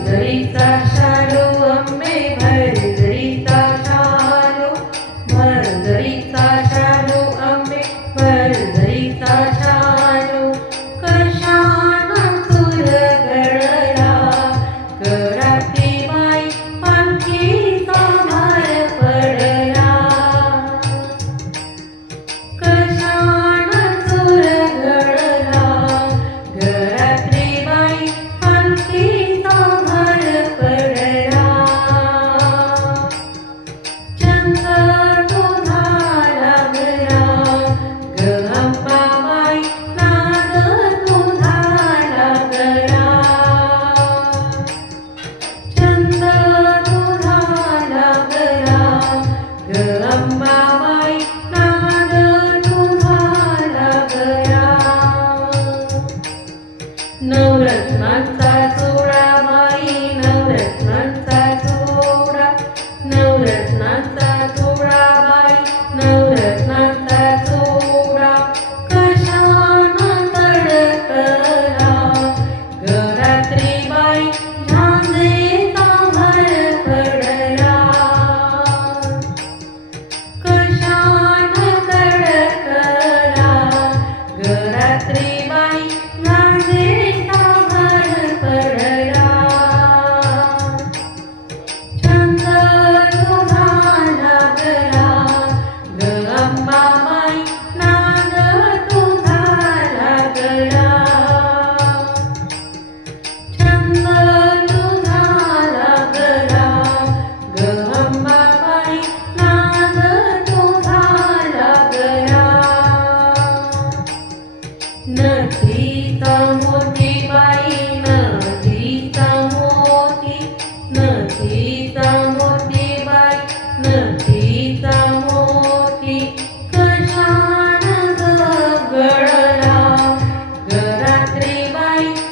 deitar, chorar. bye.